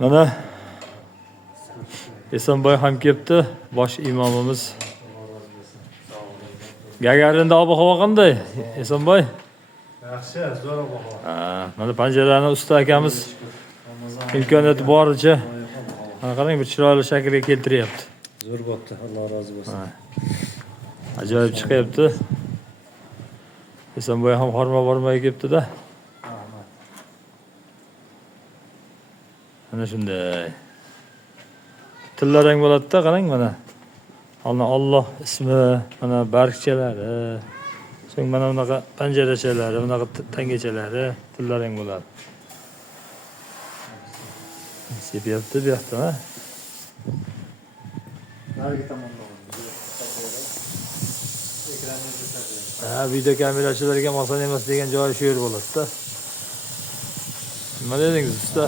Mana Esonboy ham kelibdi, bosh imomimiz. Gagarinda ob-havo qanday? Esonboy? Yaxshi, zo'r ob-havo. Mana panjarani usta akamiz imkoniyati boricha qarang, bir chiroyli shaklga keltiryapti. Zo'r bo'pti, Alloh rozi bo'lsin. Ajoyib chiqyapti. Esonboy ham horma bormay kelibdi-da. Mana shunday. Tillarang bo'ladi-da, qarang mana. Alloh ismi, mana bargchalari, so'ng mana bunaqa panjarachalari, bunaqa tangachalari tillarang bo'ladi. Sepyapti bu yoqda, ha? Narigi tomonda Video kamerachilarga oson emas degan joyi shu yer bo'ladi-da. Nima dedingiz, usta?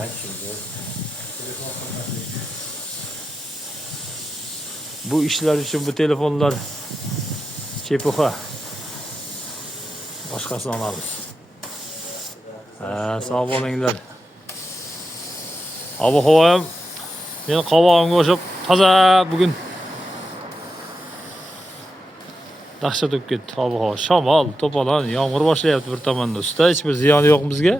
Bu ishlar uchun bu telefonlar chepuxa. Boshqasini olamiz. Sog' bo'linglar. Ob-havo ham meni qovog'imga o'xshab toza bugun. Dahshat bo'lib ketdi ob-havo. Shamol, to'polon, yomg'ir boshlayapti bir tomonda. Usta, hech bir ziyoni yo'q bizga.